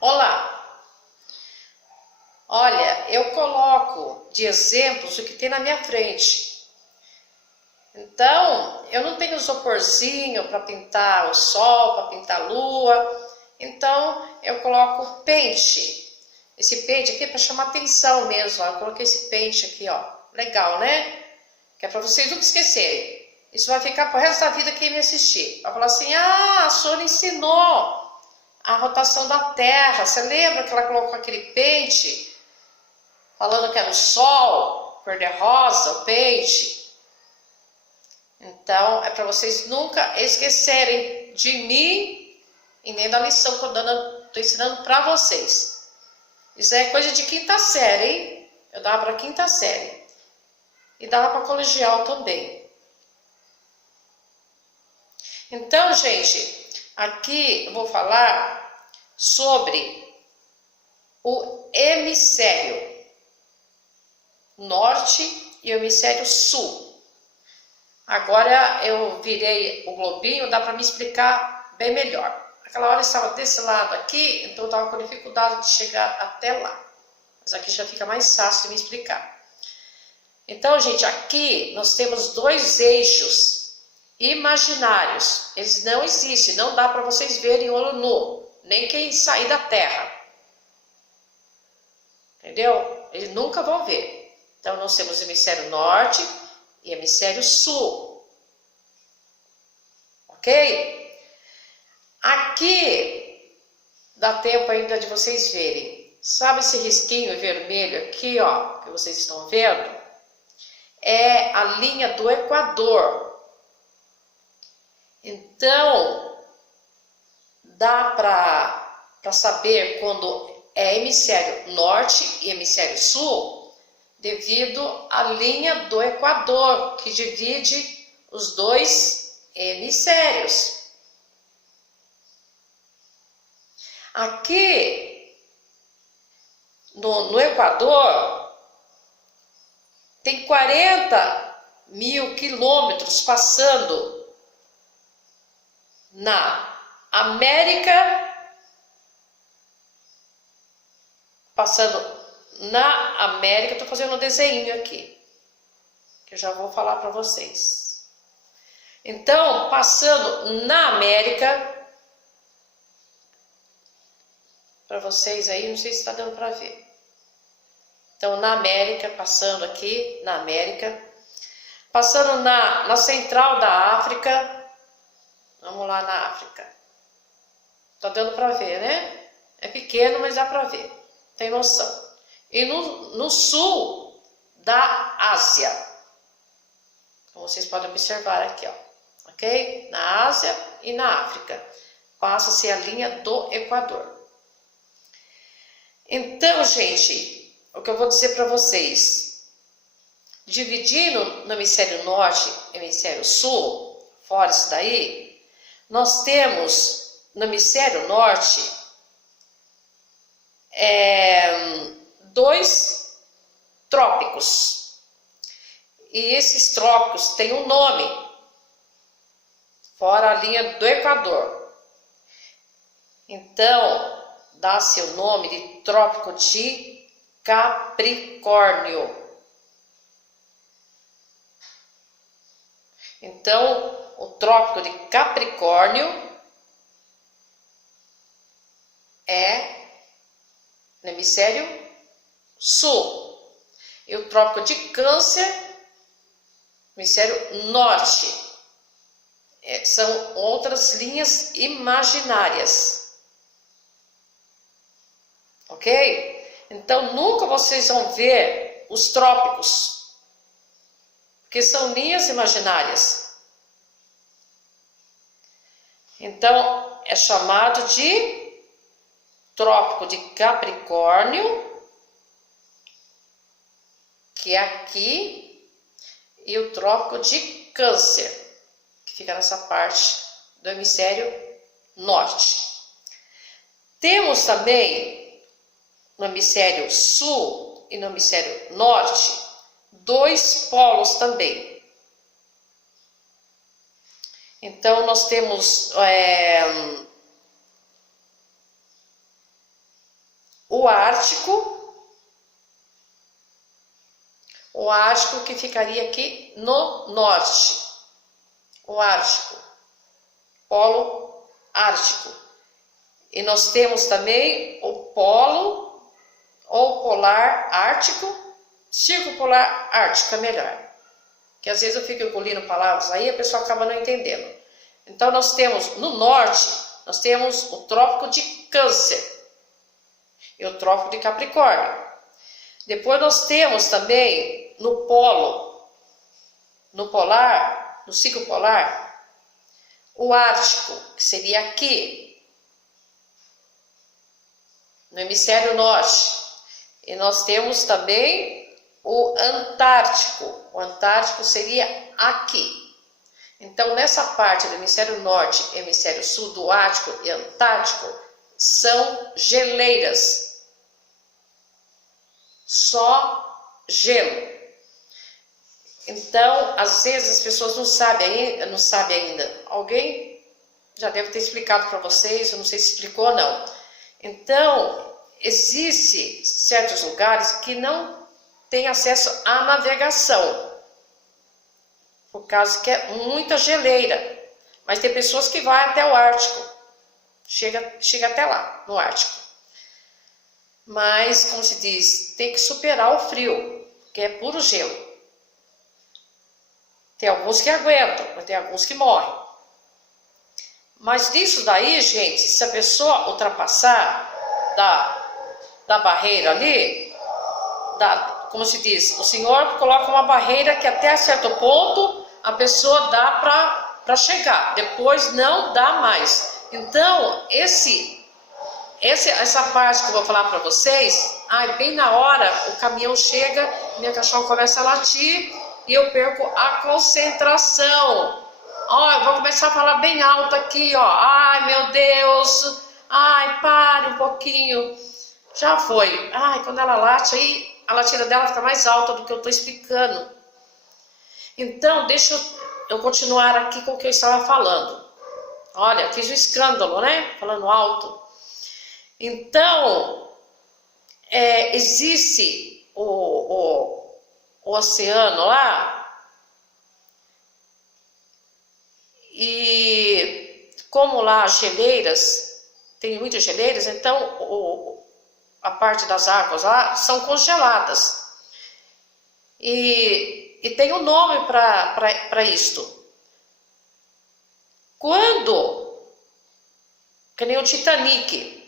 Olá! Olha, eu coloco de exemplos o que tem na minha frente. Então, eu não tenho isoporzinho para pintar o sol, para pintar a lua. Então, eu coloco pente. Esse pente aqui é para chamar atenção mesmo. Ó. Eu coloquei esse pente aqui, ó. Legal, né? Que é para vocês nunca esquecerem. Isso vai ficar pro resto da vida quem me assistir. Vai falar assim, a Sônia ensinou a rotação da Terra. Você lembra que ela colocou aquele pente? Falando que era o Sol, cor-de-rosa, o pente. Então, é para vocês nunca esquecerem de mim e nem da lição que eu estou ensinando para vocês. Isso é coisa de quinta série, hein? Eu dava para quinta série. E dava para colegial também. Então, gente, aqui eu vou falar sobre o hemisfério norte e o hemisfério sul. Agora eu virei o globinho, dá para me explicar bem melhor. Aquela hora eu estava desse lado aqui, então eu estava com dificuldade de chegar até lá. Mas aqui já fica mais fácil de me explicar. Então, gente, aqui nós temos dois eixos imaginários. Eles não existem, não dá para vocês verem olho nu, nem quem sair da Terra. Entendeu? Eles nunca vão ver. Então, nós temos hemisfério norte e hemisfério sul. Ok? Aqui, dá tempo ainda de vocês verem. Sabe esse risquinho vermelho aqui, ó, que vocês estão vendo? É a linha do Equador. Então, dá para saber quando é hemisfério norte e hemisfério sul, devido à linha do Equador, que divide os dois hemisférios. Aqui, no Equador, tem 40.000 quilômetros passando na América, estou fazendo um desenho aqui, que eu já vou falar para vocês. Então, passando na América, para vocês aí, não sei se está dando para ver. Então, na América, passando aqui, na América, passando na central da África. Vamos lá na África. Tá dando para ver, né? É pequeno, mas dá para ver. Tem noção. E no sul da Ásia. Como vocês podem observar aqui, ó. Ok? Na Ásia e na África. Passa-se a linha do Equador. Então, gente, o que eu vou dizer para vocês. Dividindo no hemisfério norte e hemisfério sul, fora isso daí, nós temos no hemisfério norte dois trópicos. E esses trópicos têm um nome, fora a linha do Equador. Então, dá-se o nome de trópico de Capricórnio. Então, o trópico de Capricórnio é no hemisfério sul. E o trópico de Câncer, no hemisfério norte. São outras linhas imaginárias. Ok? Então, nunca vocês vão ver os trópicos, porque são linhas imaginárias. Então, é chamado de trópico de Capricórnio, que é aqui, e o trópico de Câncer, que fica nessa parte do hemisfério norte. Temos também, no hemisfério sul e no hemisfério norte, dois polos também. Então, nós temos o Ártico que ficaria aqui no norte, o Ártico, Polo Ártico. E nós temos também o Polo ou Polar Ártico, Círculo Polar Ártico é melhor, que às vezes eu fico engolindo palavras aí, a pessoa acaba não entendendo. Então nós temos no norte, nós temos o Trópico de Câncer e o Trópico de Capricórnio. Depois nós temos também no polo, no polar, no ciclo polar, o Ártico, que seria aqui, no hemisfério norte. E nós temos também o Antártico. O Antártico seria aqui. Então, nessa parte do hemisfério norte e hemisfério sul do Ártico e Antártico, são geleiras. Só gelo. Então, às vezes as pessoas não sabem ainda. Alguém já deve ter explicado para vocês, eu não sei se explicou ou não. Então, existem certos lugares que não têm acesso à navegação, por causa que é muita geleira. Mas tem pessoas que vão até o Ártico, chega até lá, no Ártico. Mas, como se diz, tem que superar o frio, que é puro gelo. Tem alguns que aguentam, mas tem alguns que morrem. Mas disso daí, gente, se a pessoa ultrapassar da barreira ali, como se diz, o Senhor coloca uma barreira que até certo ponto a pessoa dá para chegar, depois não dá mais. Então, essa parte que eu vou falar para vocês, bem na hora o caminhão chega, minha cachorra começa a latir e eu perco a concentração. Eu vou começar a falar bem alto aqui, ó. Ai, meu Deus. Ai, pare um pouquinho. Já foi. Quando ela late, aí a latida dela fica mais alta do que eu estou explicando. Então, deixa eu continuar aqui com o que eu estava falando. Olha, fiz um escândalo, né? Falando alto. Então, existe o oceano lá, e como lá as geleiras, tem muitas geleiras, então a parte das águas lá são congeladas. E tem um nome para isto. Que nem o Titanic.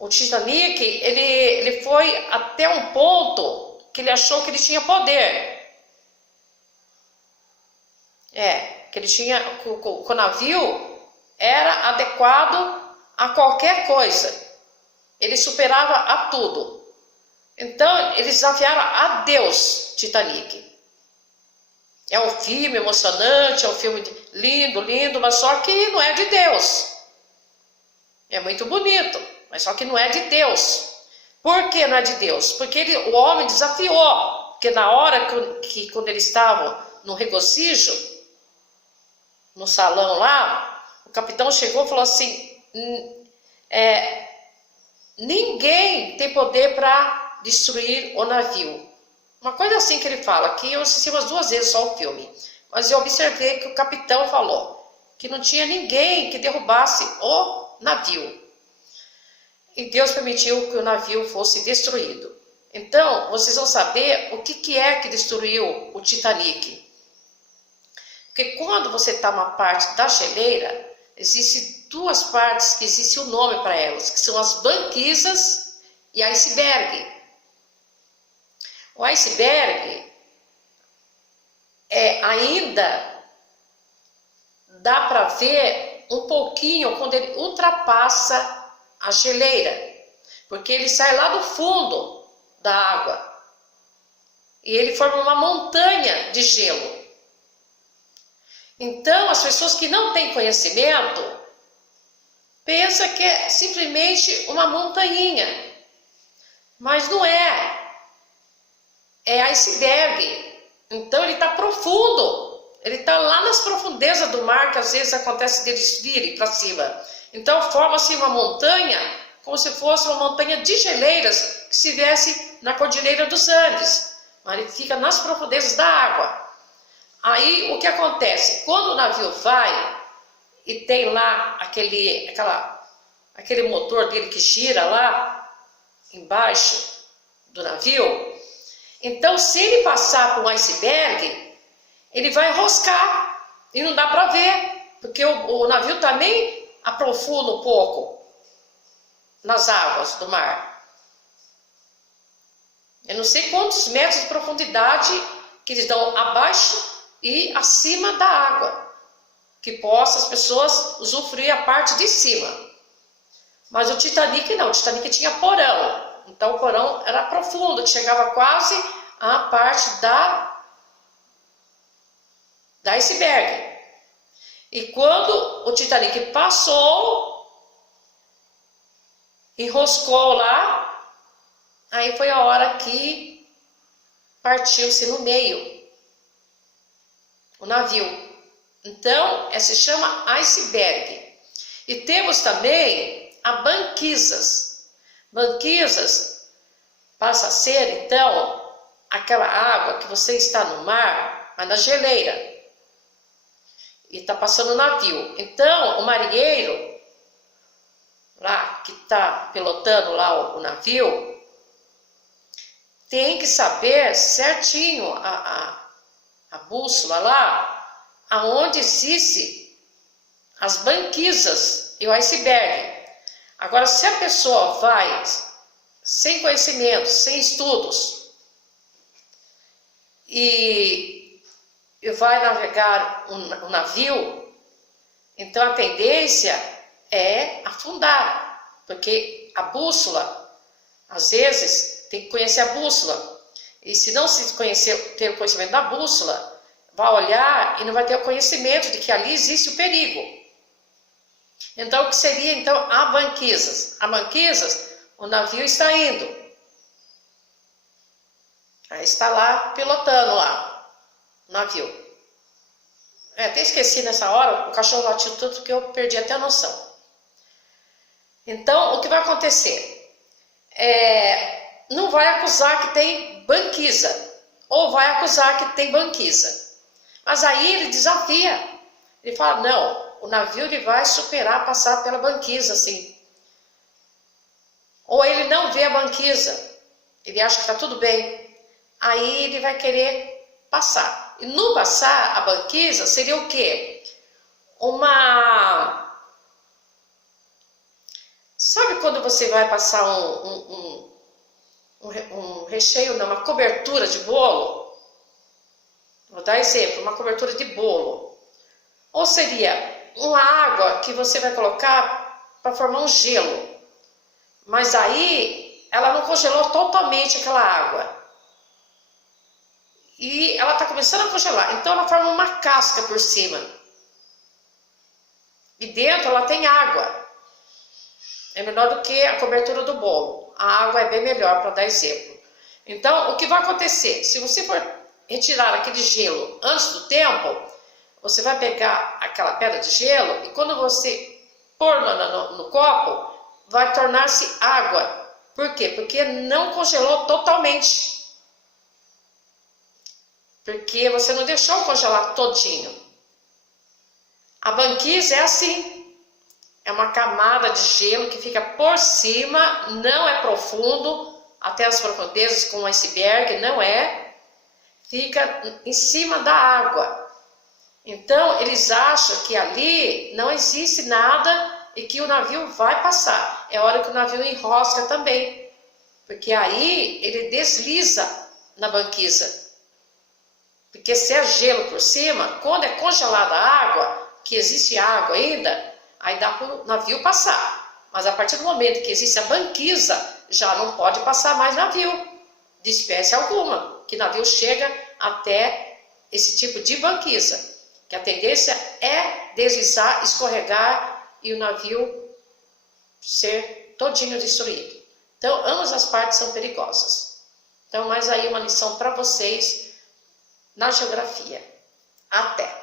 O Titanic, ele foi até um ponto que ele achou que ele tinha poder. Que ele tinha, que o navio era adequado a qualquer coisa. Ele superava a tudo. Então, eles desafiaram a Deus, Titanic. É um filme emocionante, é um filme lindo, mas só que não é de Deus. É muito bonito, mas só que não é de Deus. Por que não é de Deus? Porque o homem desafiou. Porque na hora que quando eles estavam no regozijo, no salão lá, o capitão chegou e falou assim, ninguém tem poder para destruir o navio. Uma coisa assim que ele fala, que eu assisti umas 2 vezes só o filme, mas eu observei que o capitão falou que não tinha ninguém que derrubasse o navio. E Deus permitiu que o navio fosse destruído. Então, vocês vão saber o que é que destruiu o Titanic. Porque quando você está numa parte da geleira, existem 2 partes que existe um nome para elas, que são as banquisas e iceberg. O iceberg ainda dá para ver um pouquinho quando ele ultrapassa a geleira, porque ele sai lá do fundo da água e ele forma uma montanha de gelo. Então, as pessoas que não têm conhecimento pensam que é simplesmente uma montanha, mas não é. É iceberg. Então, ele está profundo. Ele está lá nas profundezas do mar, que às vezes acontece deles virem para cima. Então, forma-se uma montanha como se fosse uma montanha de geleiras que estivesse na Cordilheira dos Andes. Mas ele fica nas profundezas da água. Aí o que acontece? Quando o navio vai e tem lá aquele motor dele que gira lá embaixo do navio, então se ele passar por um iceberg, ele vai enroscar e não dá para ver, porque o navio também aprofunda um pouco nas águas do mar. Eu não sei quantos metros de profundidade que eles dão abaixo e acima da água, que possa as pessoas usufruir a parte de cima. Mas o Titanic não, o Titanic tinha porão, então o porão era profundo, que chegava quase à parte da iceberg. E quando o Titanic passou, enroscou lá, aí foi a hora que partiu-se no meio o navio. Então, se chama iceberg. E temos também a banquisas. Banquisas passa a ser, então, aquela água que você está no mar, mas na geleira, e está passando o navio. Então, o marinheiro, lá que está pilotando lá o navio, tem que saber certinho a bússola lá, aonde existe as banquisas e o iceberg. Agora, se a pessoa vai sem conhecimento, sem estudos, e vai navegar um navio, então a tendência é afundar, porque a bússola, às vezes, tem que conhecer a bússola. E se não se ter o conhecimento da bússola, vai olhar e não vai ter o conhecimento de que ali existe o perigo. Então, o que seria então a banquisas? A banquisas, o navio está indo. Aí está lá pilotando lá o navio. Até esqueci nessa hora, o cachorro latiu tanto que eu perdi até a noção. Então, o que vai acontecer? Não vai acusar que tem banquisa, ou vai acusar que tem banquisa. Mas aí ele desafia. Ele fala, não, o navio ele vai superar, passar pela banquisa, assim. Ou ele não vê a banquisa, ele acha que está tudo bem. Aí ele vai querer passar. E no passar a banquisa seria o quê? Sabe quando você vai passar um recheio, não, uma cobertura de bolo? Vou dar exemplo, uma cobertura de bolo. Ou seria uma água que você vai colocar para formar um gelo. Mas aí ela não congelou totalmente aquela água. E ela está começando a congelar. Então ela forma uma casca por cima. E dentro ela tem água. É menor do que a cobertura do bolo. A água é bem melhor, para dar exemplo. Então, o que vai acontecer? Se você for retirar aquele gelo antes do tempo, você vai pegar aquela pedra de gelo e quando você pôr no copo, vai tornar-se água. Por quê? Porque não congelou totalmente. Porque você não deixou congelar todinho. A banquisa é assim. É uma camada de gelo que fica por cima, não é profundo, até as profundezas com o iceberg, não é. Fica em cima da água. Então, eles acham que ali não existe nada e que o navio vai passar. É hora que o navio enrosca também. Porque aí ele desliza na banquisa. Porque se é gelo por cima, quando é congelada a água, que existe água ainda, aí dá para o navio passar. Mas a partir do momento que existe a banquisa, já não pode passar mais navio, de espécie alguma. Que navio chega até esse tipo de banquisa. Que a tendência é deslizar, escorregar e o navio ser todinho destruído. Então, ambas as partes são perigosas. Então, mais aí uma lição para vocês na geografia. Até!